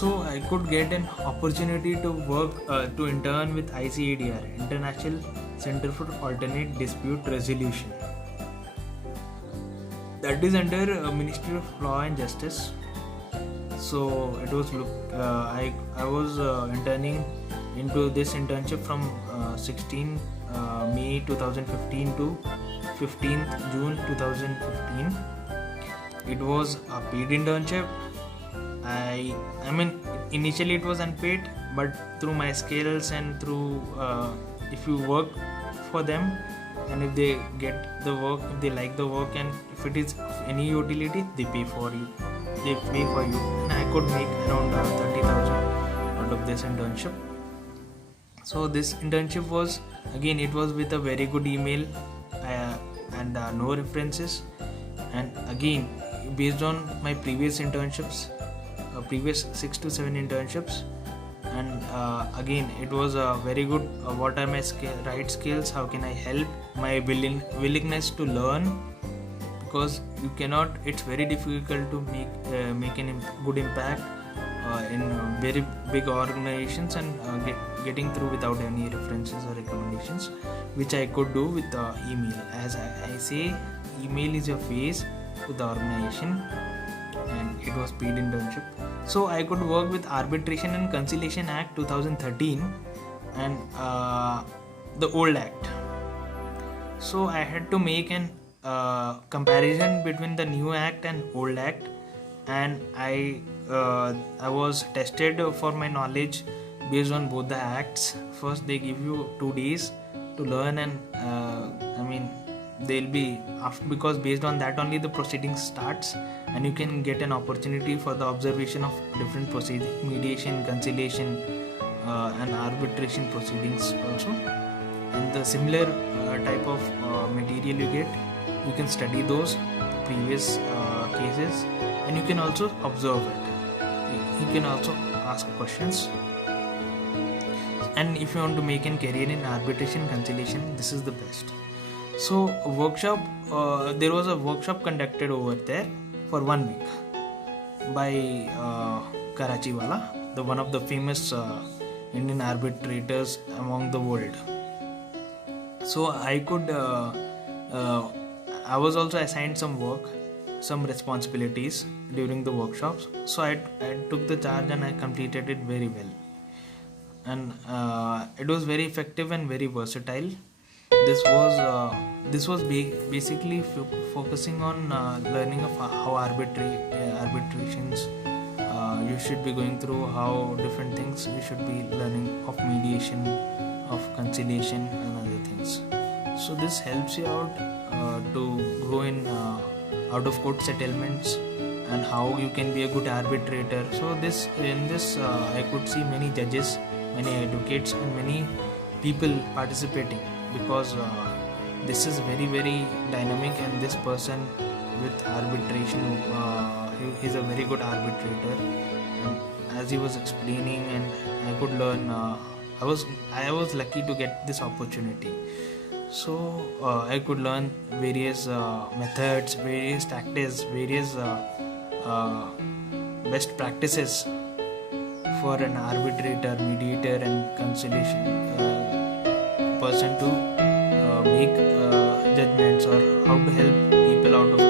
So I could get an opportunity to work to intern with ICADR, International Center for Alternate Dispute Resolution. That is under Ministry of Law and Justice. So it was I was interning into this internship from 16 May 2015 to 15th June 2015. It was a paid internship. I mean, initially it was unpaid, but through my skills and through if you work for them, and if they get the work, if they like the work, and if it is of any utility, they pay for you. And I could make around 30,000 out of this internship. So this internship was, again, it was with a very good email and no references, and again based on my previous internships, previous 6 to 7 internships, and again it was a very good what are my right skills, how can I help, my willingness to learn, because you cannot, it's very difficult to make an good impact in very big organizations and getting through without any references or recommendations, which I could do with the email. As I say, email is your face to the organization, and it was paid internship. So I could work with Arbitration and Conciliation Act 2013 and the old act. So I had to make an comparison between the new act and old act, and I was tested for my knowledge based on both the acts. First they give you 2 days to learn, and they'll be after, because based on that only the proceedings starts, and you can get an opportunity for the observation of different proceedings, mediation, conciliation, and arbitration proceedings also. And the similar type of material you get, you can study those previous cases, and you can also observe it. You can also ask questions. And if you want to make a career in arbitration conciliation, this is the best. So there was a workshop conducted over there for 1 week by Karachi Wala, one of the famous Indian arbitrators among the world. So I was also assigned some work, some responsibilities during the workshops. So I took the charge and I completed it very well, and it was very effective and very versatile. This was basically focusing on learning of how arbitrations you should be going through, how different things you should be learning of mediation, of conciliation, and other things. So this helps you out to grow in out of court settlements, and how you can be a good arbitrator. So in this I could see many judges, many advocates, and many people participating, because this is very, very dynamic, and this person with arbitration, he is a very good arbitrator. And as he was explaining, and I could learn, I was lucky to get this opportunity. So I could learn various methods, various tactics, various best practices for an arbitrator, mediator, and conciliation person to make judgments, or how to help people out of